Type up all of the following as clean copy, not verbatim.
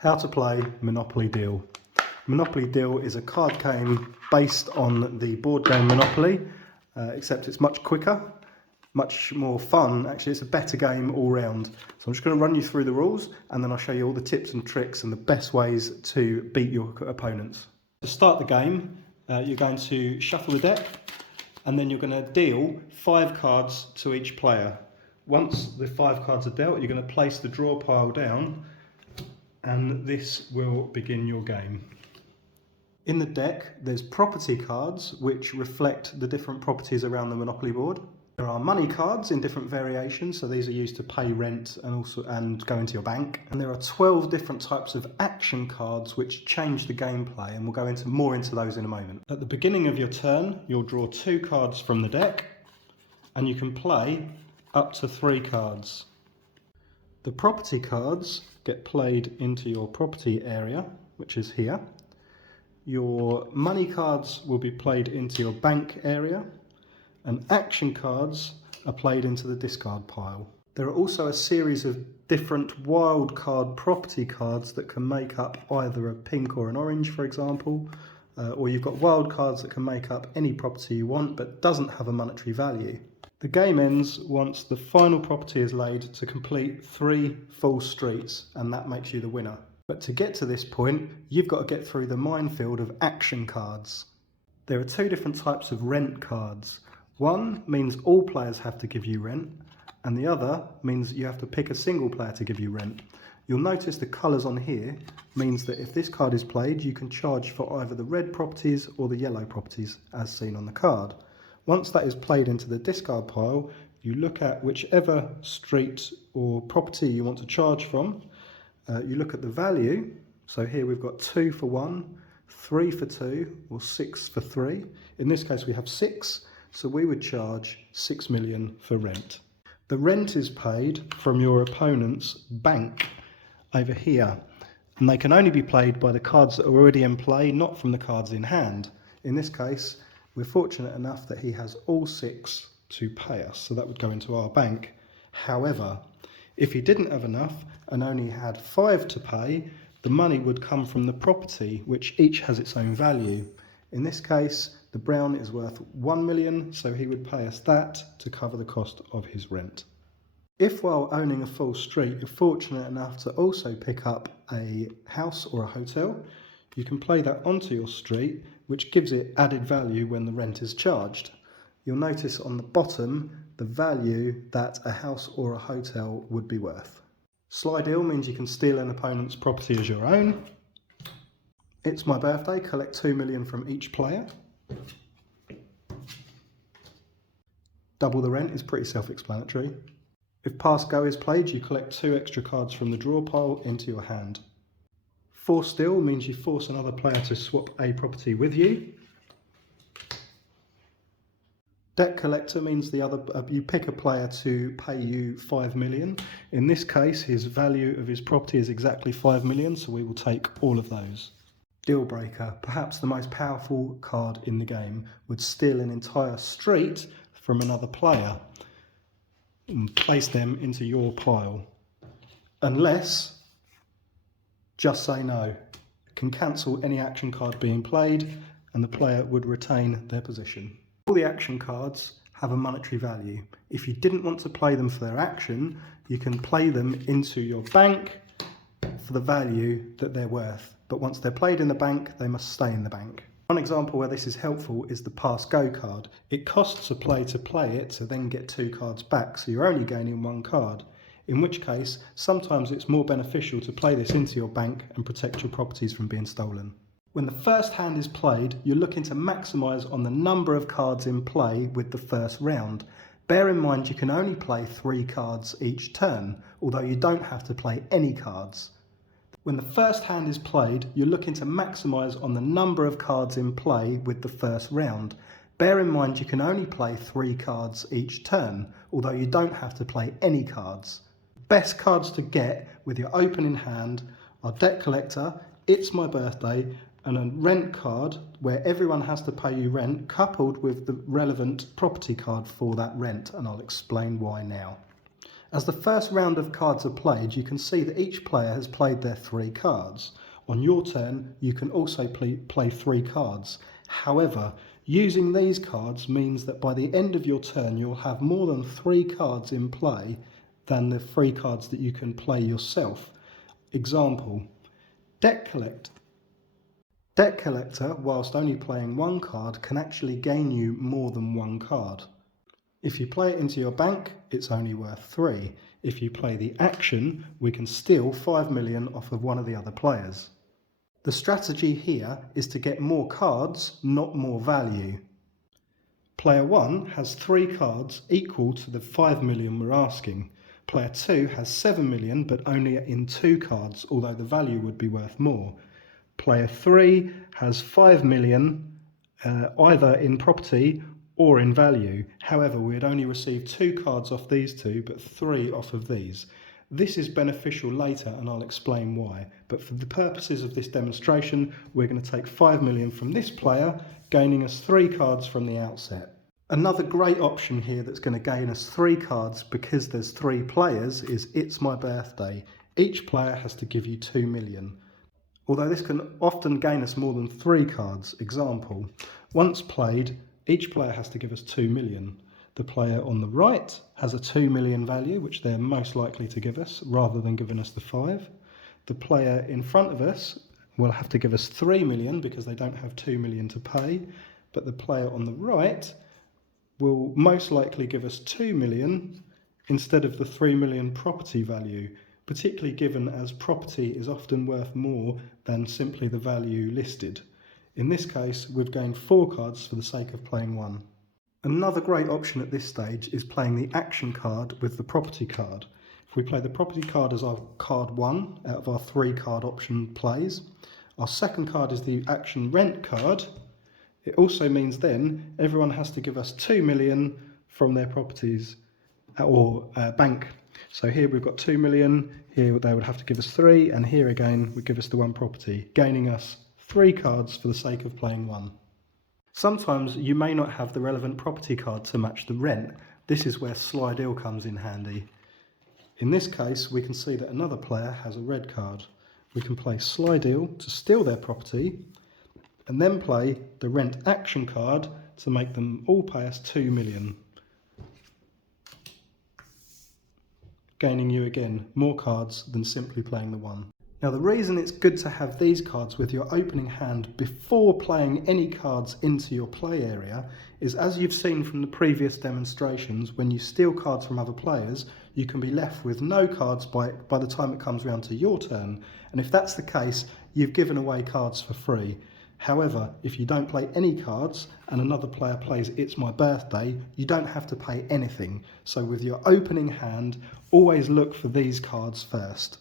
How to play Monopoly Deal. Monopoly Deal is a card game based on the board game Monopoly, except it's much quicker, much more fun. Actually, it's a better game all round. So I'm just going to run you through the rules and then I'll show you all the tips and tricks and the best ways to beat your opponents. To start the game, you're going to shuffle the deck and then you're going to deal 5 cards to each player. Once the 5 cards are dealt, you're going to place the draw pile down and this will begin your game. In the deck there's property cards which reflect the different properties around the Monopoly board. There are money cards in different variations, so these are used to pay rent and go into your bank. And there are 12 different types of action cards which change the gameplay, and we'll go more into those in a moment. At the beginning of your turn you'll draw 2 cards from the deck and you can play up to 3 cards. The property cards get played into your property area, which is here. Your money cards will be played into your bank area, and action cards are played into the discard pile. There are also a series of different wild card property cards that can make up either a pink or an orange, for example, or you've got wild cards that can make up any property you want but doesn't have a monetary value. The game ends once the final property is laid to complete 3 full streets, and that makes you the winner. But to get to this point, you've got to get through the minefield of action cards. There are 2 different types of rent cards. One means all players have to give you rent, and the other means you have to pick a single player to give you rent. You'll notice the colours on here means that if this card is played, you can charge for either the red properties or the yellow properties as seen on the card. Once that is played into the discard pile, you look at whichever street or property you want to charge from. You look at the value. So here we've got 2 for 1, 3 for 2, or 6 for 3. In this case we have 6, so we would charge 6 million for rent. The rent is paid from your opponent's bank over here, and they can only be played by the cards that are already in play, not from the cards in hand. In this case, we're fortunate enough that he has all 6 to pay us, so that would go into our bank. However, if he didn't have enough and only had 5 to pay, the money would come from the property, which each has its own value. In this case, the brown is worth 1 million, so he would pay us that to cover the cost of his rent. If while owning a full street you're fortunate enough to also pick up a house or a hotel, you can play that onto your street, which gives it added value when the rent is charged. You'll notice on the bottom the value that a house or a hotel would be worth. Slide deal means you can steal an opponent's property as your own. It's my birthday, collect 2 million from each player. Double the rent is pretty self-explanatory. If pass go is played, you collect 2 extra cards from the draw pile into your hand. Force deal means you force another player to swap a property with you. Debt collector means you pick a player to pay you 5 million. In this case, his value of his property is exactly 5 million, so we will take all of those. Deal breaker, perhaps the most powerful card in the game, would steal an entire street from another player and place them into your pile. Unless, just say no. Can cancel any action card being played and the player would retain their position. All the action cards have a monetary value. If you didn't want to play them for their action, you can play them into your bank for the value that they're worth. But once they're played in the bank, they must stay in the bank. One example where this is helpful is the pass go card. It costs a player to play it to then get 2 cards back, so you're only gaining 1 card. In which case, sometimes it's more beneficial to play this into your bank and protect your properties from being stolen. When the first hand is played, you're looking to maximise on the number of cards in play with the first round. Bear in mind you can only play 3 cards each turn, although you don't have to play any cards. When the first hand is played, you're looking to maximise on the number of cards in play with the first round. Bear in mind you can only play 3 cards each turn, although you don't have to play any cards. Best cards to get with your opening hand are Debt Collector, It's My Birthday, and a rent card where everyone has to pay you rent, coupled with the relevant property card for that rent, and I'll explain why now. As the first round of cards are played, you can see that each player has played their 3 cards. On your turn, you can also play 3 cards. However, using these cards means that by the end of your turn, you'll have more than 3 cards in play than the 3 cards that you can play yourself. Example, Debt Collector. Debt Collector, whilst only playing 1 card, can actually gain you more than 1 card. If you play it into your bank, it's only worth 3. If you play the action, we can steal 5 million off of one of the other players. The strategy here is to get more cards, not more value. Player 1 has 3 cards equal to the 5 million we're asking. Player 2 has 7 million but only in 2 cards, although the value would be worth more. Player 3 has 5 million either in property or in value. However, we'd only receive 2 cards off these 2 but 3 off of these. This is beneficial later and I'll explain why, but for the purposes of this demonstration we're going to take 5 million from this player, gaining us 3 cards from the outset. Another great option here that's going to gain us 3 cards because there's 3 players is It's My Birthday. Each player has to give you 2 million. Although this can often gain us more than 3 cards. Example, once played, each player has to give us 2 million. The player on the right has a 2 million value, which they're most likely to give us, rather than giving us the 5. The player in front of us will have to give us 3 million because they don't have 2 million to pay, but the player on the right will most likely give us 2 million instead of the 3 million property value, particularly given as property is often worth more than simply the value listed. In this case, we've gained 4 cards for the sake of playing 1. Another great option at this stage is playing the action card with the property card. If we play the property card as our card 1 out of our 3 card option plays, our second card is the action rent card. It also means then everyone has to give us 2 million from their properties or bank. So here we've got 2 million, here they would have to give us 3, and here again would give us the 1 property, gaining us 3 cards for the sake of playing 1. Sometimes you may not have the relevant property card to match the rent. This is where Sly Deal comes in handy. In this case, we can see that another player has a red card. We can play Sly Deal to steal their property, and then play the rent action card to make them all pay us 2 million. Gaining you again more cards than simply playing the 1. Now the reason it's good to have these cards with your opening hand before playing any cards into your play area is, as you've seen from the previous demonstrations, when you steal cards from other players, you can be left with no cards by the time it comes around to your turn. And if that's the case, you've given away cards for free. However, if you don't play any cards and another player plays It's My Birthday, you don't have to pay anything. So with your opening hand, always look for these cards first.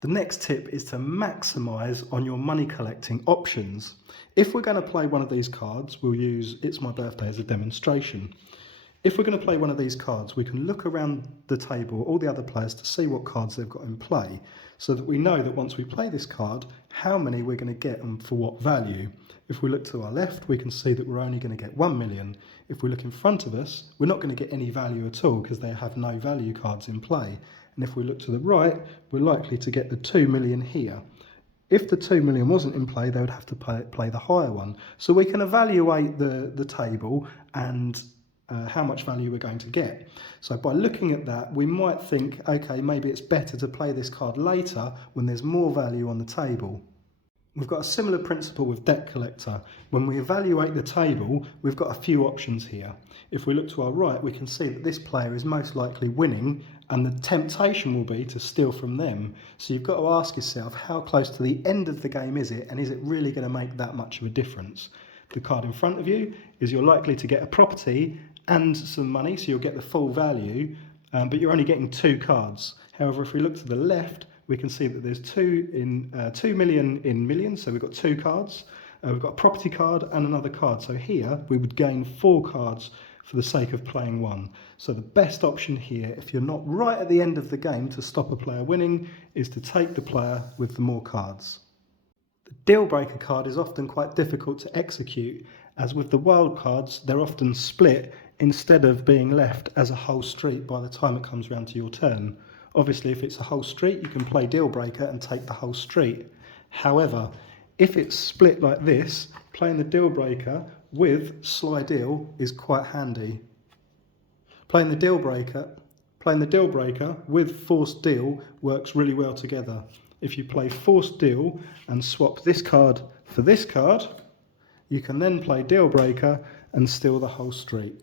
The next tip is to maximise on your money collecting options. If we're going to play one of these cards, we'll use It's My Birthday as a demonstration. If we're going to play one of these cards, we can look around the table, all the other players, to see what cards they've got in play, so that we know that once we play this card, how many we're going to get and for what value. If we look to our left, we can see that we're only going to get 1 million. If we look in front of us, we're not going to get any value at all because they have no value cards in play. And if we look to the right, we're likely to get the 2 million here. If the 2 million wasn't in play, they would have to play the higher one. So we can evaluate the table and how much value we're going to get. So by looking at that, we might think, okay, maybe it's better to play this card later when there's more value on the table. We've got a similar principle with Debt Collector. When we evaluate the table, we've got a few options here. If we look to our right, we can see that this player is most likely winning, and the temptation will be to steal from them. So you've got to ask yourself, how close to the end of the game is it, and is it really going to make that much of a difference? The card in front of you is you're likely to get a property and some money, so you'll get the full value, but you're only getting 2 cards. However, if we look to the left, we can see that there's 2 million in millions, so we've got 2 cards. We've got a property card and another card. So here we would gain 4 cards for the sake of playing 1. So the best option here, if you're not right at the end of the game to stop a player winning, is to take the player with the more cards. The deal breaker card is often quite difficult to execute, as with the wild cards, they're often split instead of being left as a whole street by the time it comes round to your turn. Obviously, if it's a whole street, you can play deal breaker and take the whole street. However, if it's split like this, playing the deal breaker with sly deal is quite handy. Playing the deal breaker with forced deal works really well together. If you play forced deal and swap this card for this card, you can then play deal breaker and steal the whole street.